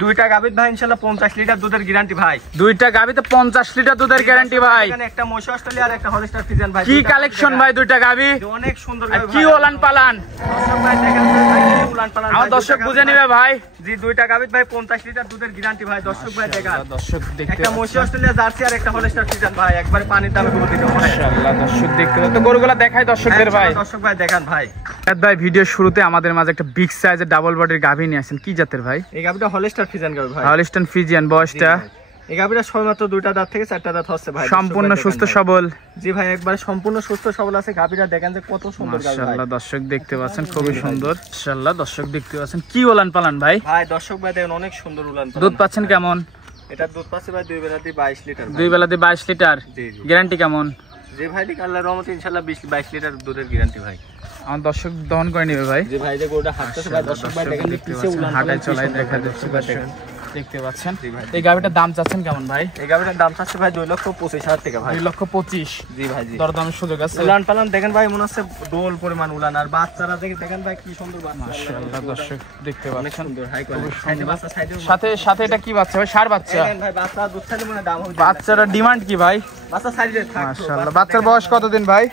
দুইটা গাভীর ভাই ইনশাআল্লাহ 50 লিটার দুধের গ্যারান্টি ভাই। দুইটা গাভীতে 50 লিটার দুধের গ্যারান্টি ভাই। এখানে একটা মশা অস্ট্রেলিয়া আর একটা হলস্টার ফ্রিজিয়ান ভাই। কি কালেকশন ভাই দুইটা গাভী, অনেক সুন্দর গাভী কি ওলান পালান। দর্শক ভাই দেখেন ভাই কি উলান পালান। আমার দর্শক বুঝে নেবে ভাই। জি দুইটা গাভীর ভাই 50 লিটার দুধের গ্যারান্টি ভাই। দর্শক ভাই দেখেন, দর্শক দেখতে একটা মশা অস্ট্রেলিয়া জার্সি আর একটা হলস্টার ফ্রিজিয়ান ভাই। একবারে পানির দামে গরু দিতে ভাই। মাশাআল্লাহ দর্শক দেখতে পাচ্ছেন। তো গরুগুলা দেখাই দর্শকদের ভাই। দর্শক ভাই দেখেন ভাই। ভাই ভিডিও শুরুতে আমাদের মাঝে একটা বিগ সাইজের ডাবল বডির গাভী নিয়ে আসেন, কি জাতের ভাই? এই গাভীটা হলস্টার ফ্রিজিয়ান গাভী ভাই। Holstein Friesian. বয়সটা? এই গাভীটা সবেমাত্র দুইটা দাঁত থেকে চারটা দাঁত হচ্ছে ভাই। সম্পূর্ণ সুস্থ সবল? জি ভাই একবারে সম্পূর্ণ সুস্থ সবল আছে। গাভীটা দেখেন যে কত সুন্দর গাভী ভাই। মাশাআল্লাহ দর্শক দেখতে পাচ্ছেন, খুবই সুন্দর। মাশাআল্লাহ দর্শক দেখতে পাচ্ছেন, কি ওলান পালান ভাই। ভাই দর্শক ভাই দেখেন অনেক সুন্দর উলান পালান। দুধ পাচ্ছেন কেমন? এটা দুধ পাচ্ছে ভাই দুই বেলাতে 22 লিটার। দুই বেলাতে 22 লিটার। জি জি। গ্যারান্টি কেমন? জি ভাই আল্লাহর রহমতে ইনশাআল্লাহ 22 লিটার দুধের গ্যারান্টি ভাই। আমার দর্শক দহন করে নেবে ভাই। জি ভাই যে গরুটা হাঁটতেছে ভাই। দর্শক ভাই দেখেন যে পিছে উলান হাঁটায় চলাই দেখা যাচ্ছে দেখতে পাচ্ছেন। এই গাভীটার দাম চাচ্ছেন কেমন ভাই? এই গাভীটার দাম চাচ্ছে ভাই 2,25,000 টাকা ভাই। 2,25,000। জি ভাই জি। দরদামের সুযোগ আছে? উলান পালান দেখেন ভাই মনে হচ্ছে ডোল পরিমাণ উলান। আর বাচ্চারা দেখেন ভাই কি সুন্দর বাচ্চা। মাশাআল্লাহ দর্শক দেখতে অনেক পাচ্ছেন, সুন্দর হাই কোয়ালিটি। সাইডে বাচ্চা সাইডে সাথে সাথে এটা কি বাচ্চা ভাই? ষাঁড় বাচ্চা? দেখেন ভাই বাচ্চা দুধ খাইলে মনে দাম হবে। বাচ্চার ডিমান্ড কি ভাই? বাচ্চা সাইডে থাক। মাশাআল্লাহ। বাচ্চার বয়স কতদিন ভাই?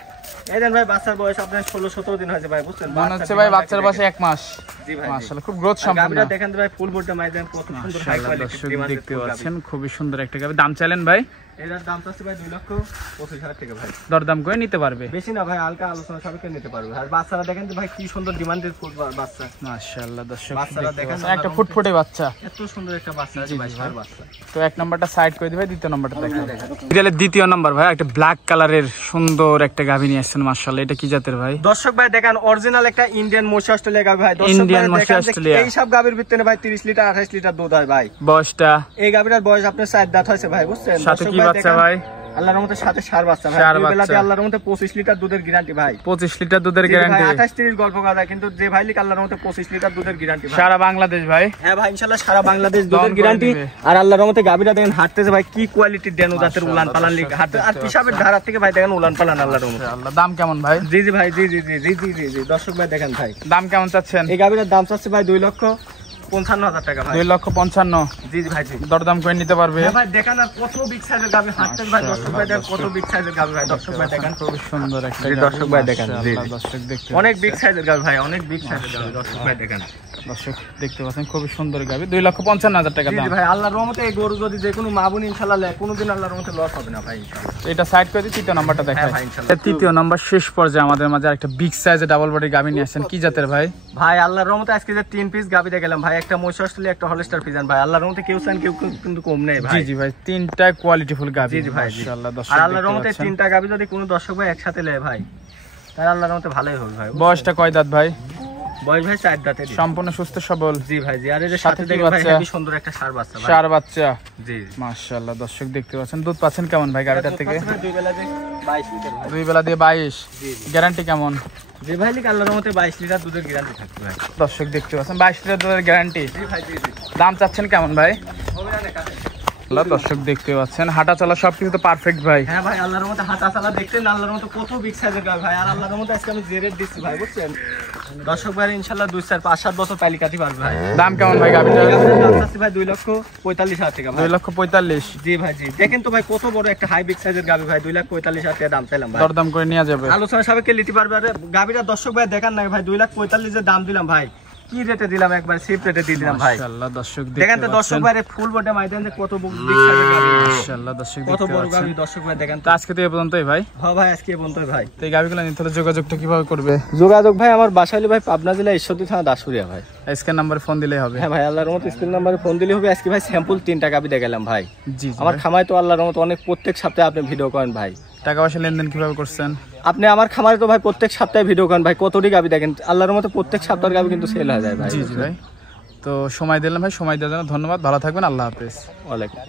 এই দেন ভাই বাচ্চার বয়স আপনার 16-17 দিন হয়েছে ভাই, বুঝছেন? মনে হচ্ছে ভাই বাচ্চার বয়স 1 মাস। জি ভাই মাশাআল্লাহ খুব গ্রোথ সম্পন্ন। গাভীটা দেখেন ভাই ফুল বডিটা মাইদেন কত সুন্দর হাই কোয়ালিটি ডিমান্ড দেখতে পাচ্ছেন, খুবই সুন্দর একটা গাভী। দাম চাইলেন ভাই? এটার দাম আছে ভাই 2,25,000 টাকা ভাই। দরদাম করে নিতে পারবে? বেশি না ভাই, হালকা আলোচনা সাপেক্ষে নিতে পারবে। আর বাচ্চারা দেখেন ভাই কি সুন্দর ডিমান্ডের বাচ্চা। মাশাআল্লাহ দর্শক বাচ্চারা দেখেন একটা ফুটফুটে বাচ্চা। এত সুন্দর একটা বাচ্চা আছে ভাই, ষাঁড় বাচ্চা। তো এক নাম্বারটা সাইড করে দিবে, দ্বিতীয় নাম্বারটা দেখেন। এটা দ্বিতীয় নাম্বার ভাই, একটা ব্ল্যাক কালারের সুন্দর একটা গাভী নিয়ে আসছেন মাশাআল্লাহ। এটা কি জাতের ভাই? দর্শক ভাই দেখেন অরিজিনাল একটা ইন্ডিয়ান মশা অস্ট্রেলিয়া গাভী ভাই। দর্শক ইন্ডিয়ান ভাই মশা দেখেন অস্ট্রেলিয়া। এই সব গাভীর ভিতরে ভাই 30 লিটার 28 লিটার দুধ হয় ভাই। বয়সটা? এই গাভীটার বয়স আপনার 4 দাঁত হয়েছে ভাই, বুঝছেন? সাথে কি বাচ্চা ভাই? আল্লাহর রহমতে সাথে ষাঁড় বাচ্চা ভাই। দুই বেলাতে আল্লাহর রহমতে 25 লিটার দুধের গ্যারান্টি ভাই। 25 লিটার দুধের গ্যারান্টি। 28-30 গল্প কথা, কিন্তু যে ভাই লিখ আল্লাহর রহমতে 25 লিটার দুধের গ্যারান্টি ভাই। সারা বাংলাদেশ ভাই? হ্যাঁ ভাই ইনশাআল্লাহ সারা বাংলাদেশ দুধের গ্যারান্টি। আর আল্লাহর রহমতে গাভীটা দেখেন হাঁটতেছে ভাই কি কোয়ালিটির ডেনু জাতের উলান পালান লিখ হাঁটতে। আর পিসাবের ধারা থেকে ভাই দেখেন উলান পালান আল্লাহর রহমতে। আল্লাহ। দাম কেমন ভাই? জি জি ভাই জি জি জি জি জি জি জি। দর্শক ভাই দেখেন ভাই দাম কেমন চাচ্ছেন? এই গাভীটার দাম চাচ্ছে ভাই 2,55,000 টাকা ভাই। 2,55,000। জি জি ভাই জি। দরদাম করে নিতে পারবে? হ্যাঁ ভাই দেখেন আর কত বিগ সাইজের গাভী হাঁটতে ভাই। দর্শক ভাই দেখেন কত বিগ সাইজের গাভী ভাই। দর্শক ভাই দেখেন খুব সুন্দর একটা গাভী। দর্শক ভাই দেখেন জি জি। দর্শক দেখতে অনেক বিগ সাইজের গাভী ভাই, অনেক বিগ সাইজের গাভী। দর্শক ভাই দেখেন দর্শক দেখতে পাচ্ছেন খুবই সুন্দর গাভী। 2,55,000 টাকা জি দাম। জি ভাই আল্লাহর রহমতে এই গরু যদি যে কোনো মা বোন ইনশাআল্লাহ লে কোনোদিন আল্লাহর রহমতে লস হবে না ভাই ইনশাআল্লাহ। এটা সাইড করে দিই, তৃতীয় নাম্বারটা দেখাই। হ্যাঁ ভাই ইনশাআল্লাহ। তৃতীয় নাম্বার শেষ পর্যায়ে আমাদের মাঝে একটা বিগ সাইজের ডাবল বডি গাভী নিয়ে আসেন, কি জাতের ভাই? ভাই আল্লাহর রহমতে আজকে যে 3 পিস গাভী দেখলাম ভাই, একটা মহিষ অস্ট্রেলিয়া একটা হলস্টার ফ্রিজিয়ান ভাই। আল্লাহর রহমতে কেউ চান কেউ কিন্তু কম নেই ভাই। জি জি ভাই, তিনটা কোয়ালিটিফুল গাভী। জি জি ভাই মাশাআল্লাহ দর্শক। আর আল্লাহর রহমতে তিনটা গাভী যদি কোনো দর্শক ভাই একসাথে নেয় ভাই তাহলে আল্লাহর রহমতে ভালোই হবে ভাই। বয়সটা কয় দাঁত ভাই? বয়স ভাই 4 দাঁতের। সম্পূর্ণ সুস্থ সবল? জি ভাই জি। আর এই যে সাথে দেখেন ভাই হেভি সুন্দর একটা ষাঁড় বাচ্চা ভাই। ষাঁড় বাচ্চা? জি মাশাআল্লাহ দর্শক দেখতে পাচ্ছেন। দুধ পাচ্ছেন কেমন ভাই গাভীটা থেকে? দুই বেলা দিয়ে 22 লিটার ভাই। দুই বেলা দিয়ে 22। জি জি। গ্যারান্টি কেমন? জি ভাই লিখ আল্লাহর রহমতে 22 লিটার দুধের গ্যারান্টি থাকবে ভাই। দর্শক দেখতে পাচ্ছেন 22 লিটার দুধের গ্যারান্টি। জি ভাই জি জি। দাম চাচ্ছেন কেমন ভাই? হবে না কাছে। দর্শক দেখতে পাচ্ছেন হাঁটা চলা সবকিছু তো পারফেক্ট ভাই। হ্যাঁ ভাই আল্লাহর রহমতে হাঁটা চালা দেখতেন আল্লাহর রহমতে কত বিগ সাইজের গাভী ভাই। আর আল্লাহর রহমতে আজকে আমি যে রেট দিচ্ছি ভাই, বুঝছেন? দর্শক ভাই ইনশাআল্লাহ 2-4-5-7 বছর পাইলি কাটি পারবে ভাই। দাম কেমন ভাই গাভীটার? দাম চাচ্ছি ভাই 2,45,000 টাকা ভাই। 2,45,000। জি ভাই জি। দেখেন তো ভাই কত বড় একটা হাই বিগ সাইজের গাভী ভাই। 2,45,000 টাকা দাম চাইলাম ভাই। দরদাম করে নেওয়া যাবে? আলোচনা সাপেক্ষে নিতে পারবে। আর গাভীটা দর্শক ভাই দেখান না ভাই 2,45,000 দাম দিলাম ভাই। কি রেটে দিলাম একবার সিপ রেটে দিয়ে দিলাম ভাই। মাশাআল্লাহ দর্শক দেখেন তো দর্শক ভাই ফুল বডি মাইদেন যে কত বিগ সাইজের গাভী। মাশাআল্লাহ দর্শক কত বড় গাভী দর্শক ভাই দেখেন তো। আজকে তো এই পর্যন্তই ভাই। হ্যাঁ ভাই আজকে এই পর্যন্তই ভাই। তো এই গাভীগুলো নিতে হলে যোগাযোগটা কিভাবে করবে? যোগাযোগ ভাই আমার বাসা হলো ভাই পাবনা জেলা ঈশ্বরদী থানা দাসুরিয়া ভাই। স্ক্যান নাম্বারে ফোন দিলেই হবে? হ্যাঁ ভাই আল্লাহর রহমতে স্ক্রিন নাম্বারে ফোন দিলে হবে। আজকে ভাই স্যাম্পল 3টা গাভী দেখালাম ভাই। জি আমার খামারে তো আল্লাহর রহমতে অনেক প্রত্যেক সপ্তাহে আপনি ভিডিও করেন ভাই। টাকা পয়সা লেনদেন কিভাবে করছেন? আপনি আমার খামারে তো ভাই প্রত্যেক সপ্তাহে ভিডিও করেন ভাই। কতটি গাভী দেখেন আল্লাহর রহমতে প্রত্যেক সপ্তাহের গাভী কিন্তু সেল হয়ে যায় ভাই। জি জি ভাই। তো সময় দিলাম ভাই, সময় দেওয়ার জন্য ধন্যবাদ। ভালো থাকবেন, আল্লাহ হাফেজ। ওয়ালাইকুম।